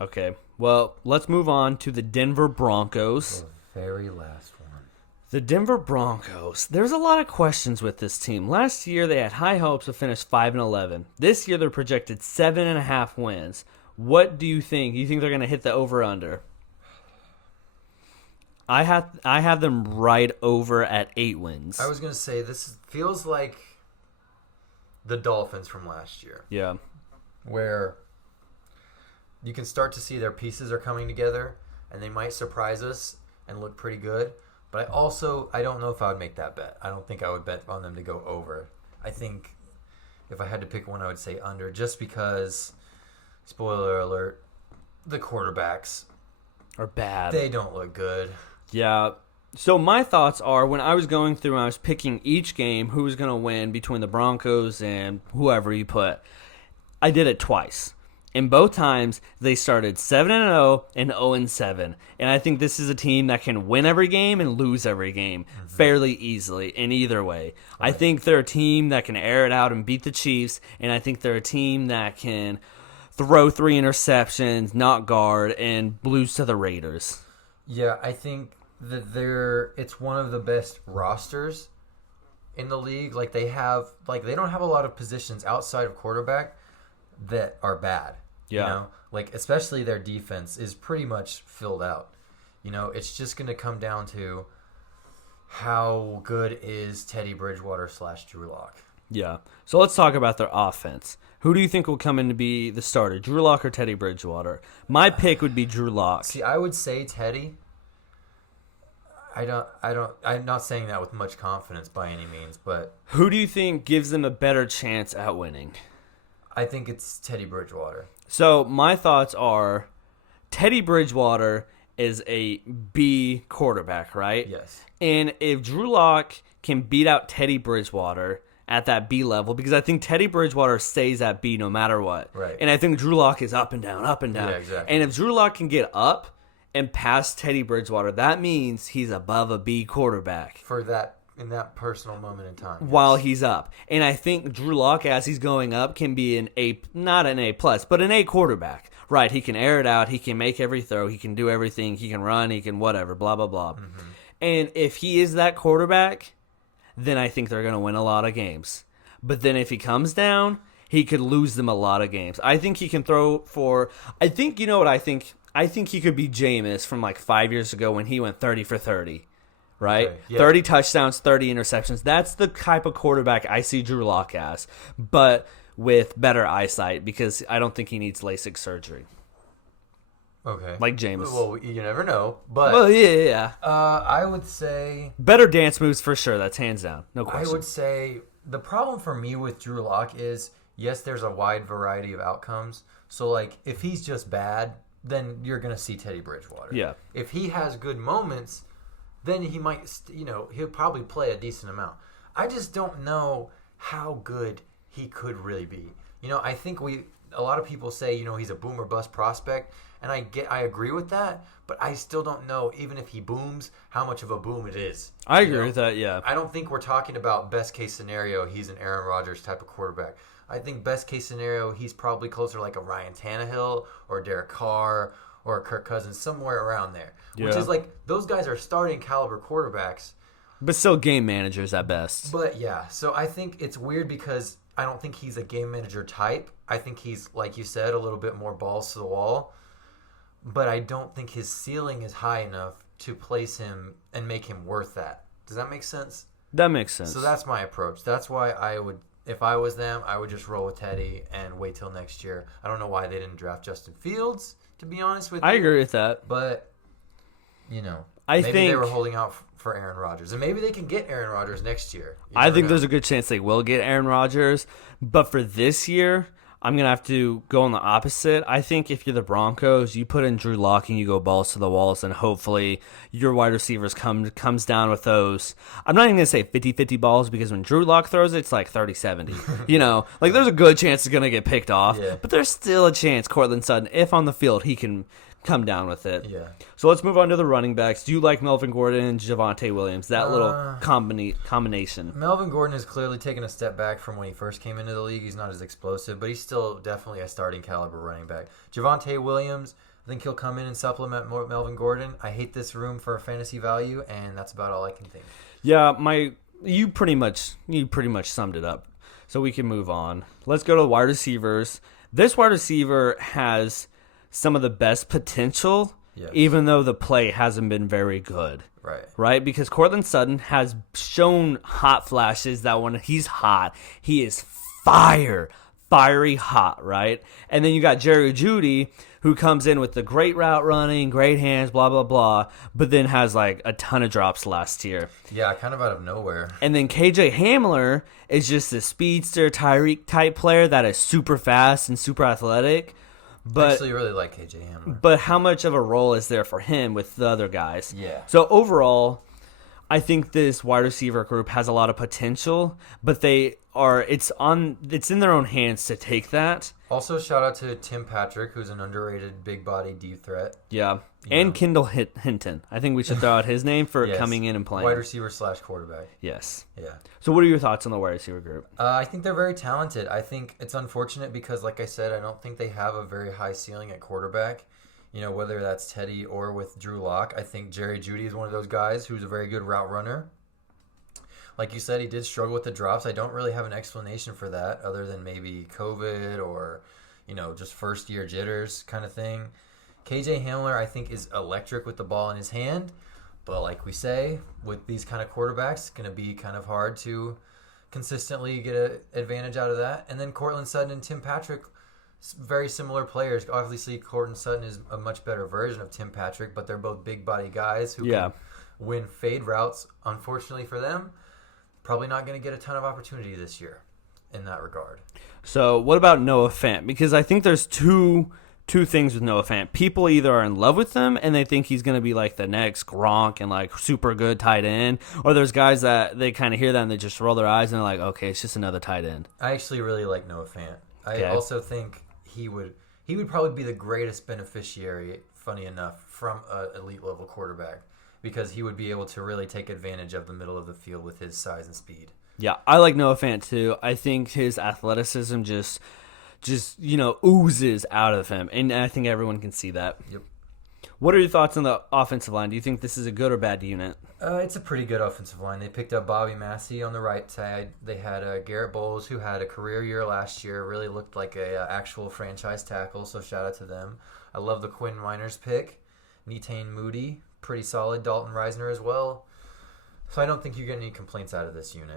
Okay, well, let's move on to the Denver Broncos. The very last one. The Denver Broncos. There's a lot of questions with this team. Last year they had high hopes to finish 5-11. This year they're projected 7.5 wins. What do you think? You think they're going to hit the over/under? I have them right over at 8 wins. I was gonna say this feels like the Dolphins from last year, Yeah. where you can start to see their pieces are coming together, and they might surprise us and look pretty good. But I don't know if I would make that bet. I don't think I would bet on them to go over. I think if I had to pick one, I would say under, just because, spoiler alert, the quarterbacks, Are bad. they don't look good. Yeah. So my thoughts are, when I was going through and I was picking each game who was going to win between the Broncos and whoever you put, I did it twice. And both times they started 7-0 and 0-7. And I think this is a team that can win every game and lose every game fairly easily in either way. I think they're a team that can air it out and beat the Chiefs, and I think they're a team that can throw 3 interceptions, not guard, and lose to the Raiders. Yeah, I think that it's one of the best rosters in the league. Like they don't have a lot of positions outside of quarterback that are bad. Yeah. You know? Like especially their defense is pretty much filled out. It's just going to come down to how good is Teddy Bridgewater / Drew Lock. Yeah. So let's talk about their offense. Who do you think will come in to be the starter, Drew Lock or Teddy Bridgewater? My pick would be Drew Lock. See, I would say Teddy. I'm not saying that with much confidence by any means, but Who do you think gives them a better chance at winning? I think it's Teddy Bridgewater. So my thoughts are Teddy Bridgewater is a B quarterback, right? Yes. And if Drew Lock can beat out Teddy Bridgewater at that B level, because I think Teddy Bridgewater stays at B no matter what. Right. And I think Drew Lock is up and down, up and down. Yeah, exactly. And if Drew Lock can get up and past Teddy Bridgewater, that means he's above a B quarterback In that personal moment in time. while yes. he's up. And I think Drew Lock, as he's going up, can be not an A plus, but an A quarterback. Right, he can air it out, he can make every throw, he can do everything, he can run, he can whatever, blah, blah, blah. Mm-hmm. And if he is that quarterback, then I think they're going to win a lot of games. But then if he comes down, he could lose them a lot of games. I think he can throw for, I think, you know what I think? I think he could be Jameis from like 5 years ago when he went 30 for 30. Right? Okay, yeah. 30 touchdowns, 30 interceptions. That's the type of quarterback I see Drew Lock as, but with better eyesight, because I don't think he needs LASIK surgery. Okay. Like Jameis. Well, you never know. But Well, yeah. I would say Better dance moves for sure. That's hands down. No question. I would say the problem for me with Drew Lock is, yes, there's a wide variety of outcomes. So, like, if he's just bad, then you're going to see Teddy Bridgewater. Yeah. If he has good moments, then he might, he'll probably play a decent amount. I just don't know how good he could really be. I think a lot of people say, he's a boom or bust prospect, and I agree with that, but I still don't know, even if he booms, how much of a boom it is. I agree with that, yeah. I don't think we're talking about best case scenario, he's an Aaron Rodgers type of quarterback. I think best case scenario, he's probably closer like a Ryan Tannehill or Derek Carr or Kirk Cousins, somewhere around there. Which Yeah. is like, those guys are starting caliber quarterbacks. But still game managers at best. But yeah, so I think it's weird because I don't think he's a game manager type. I think he's, like you said, a little bit more balls to the wall. But I don't think his ceiling is high enough to place him and make him worth that. Does that make sense? That makes sense. So that's my approach. That's why if I was them, I would just roll with Teddy and wait till next year. I don't know why they didn't draft Justin Fields, to be honest with you. I agree with that. But, I maybe think they were holding out for Aaron Rodgers. And maybe they can get Aaron Rodgers next year. I think there's a good chance they will get Aaron Rodgers. But for this year, I'm going to have to go on the opposite. I think if you're the Broncos, you put in Drew Lock and you go balls to the walls, and hopefully your wide receivers comes down with those. I'm not even going to say 50-50 balls, because when Drew Lock throws it, it's like 30-70. Like there's a good chance it's going to get picked off. Yeah. But there's still a chance Cortland Sutton, if on the field, he can come down with it. Yeah. So let's move on to the running backs. Do you like Melvin Gordon and Javonte Williams? That little combination. Melvin Gordon has clearly taken a step back from when he first came into the league. He's not as explosive, but he's still definitely a starting caliber running back. Javonte Williams I think he'll come in and supplement Melvin Gordon. I hate this room for fantasy value, and that's about all I can think. Yeah, you pretty much summed it up. So we can move on. Let's go to the wide receivers. This wide receiver has some of the best potential, Yes. even though the play hasn't been very good. Right? Because Cortland Sutton has shown hot flashes that when he's hot, he is fiery hot, right? And then you got Jerry Jeudy, who comes in with the great route running, great hands, blah, blah, blah, but then has like a ton of drops last year. Yeah, kind of out of nowhere. And then KJ Hamler is just a speedster, Tyreek type player that is super fast and super athletic. I actually really like KJ Hamler. But how much of a role is there for him with the other guys? Yeah. So overall, I think this wide receiver group has a lot of potential, but it's in their own hands to take that. Also, shout out to Tim Patrick, who's an underrated big body deep threat. Yeah. And Kendall Hinton. I think we should throw out his name for Yes. coming in and playing. Wide receiver / quarterback. Yes. Yeah. So what are your thoughts on the wide receiver group? I think they're very talented. I think it's unfortunate because, like I said, I don't think they have a very high ceiling at quarterback. You know, whether that's Teddy or with Drew Lock. I think Jerry Jeudy is one of those guys who's a very good route runner. Like you said, he did struggle with the drops. I don't really have an explanation for that other than maybe COVID or, just first-year jitters kind of thing. KJ Hamler, I think, is electric with the ball in his hand. But like we say, with these kind of quarterbacks, it's going to be kind of hard to consistently get an advantage out of that. And then Cortland Sutton and Tim Patrick, very similar players. Obviously, Cortland Sutton is a much better version of Tim Patrick, but they're both big-body guys who can win fade routes. Unfortunately for them, probably not going to get a ton of opportunity this year in that regard. So what about Noah Fant? Because I think there's two things with Noah Fant. People either are in love with him and they think he's going to be like the next Gronk and like super good tight end, or there's guys that they kind of hear that and they just roll their eyes and they're like, okay, it's just another tight end. I actually really like Noah Fant. I also think he would probably be the greatest beneficiary, funny enough, from an elite level quarterback, because he would be able to really take advantage of the middle of the field with his size and speed. Yeah, I like Noah Fant too. I think his athleticism just oozes out of him, and I think everyone can see that. Yep. What are your thoughts on the offensive line? Do you think this is a good or bad unit? It's a pretty good offensive line. They picked up Bobby Massey on the right side. They had Garrett Bowles, who had a career year last year, really looked like a actual franchise tackle, so shout out to them. I love the Quinn Miners pick. Netane Moody, pretty solid. Dalton Reisner as well. So I don't think you get any complaints out of this unit.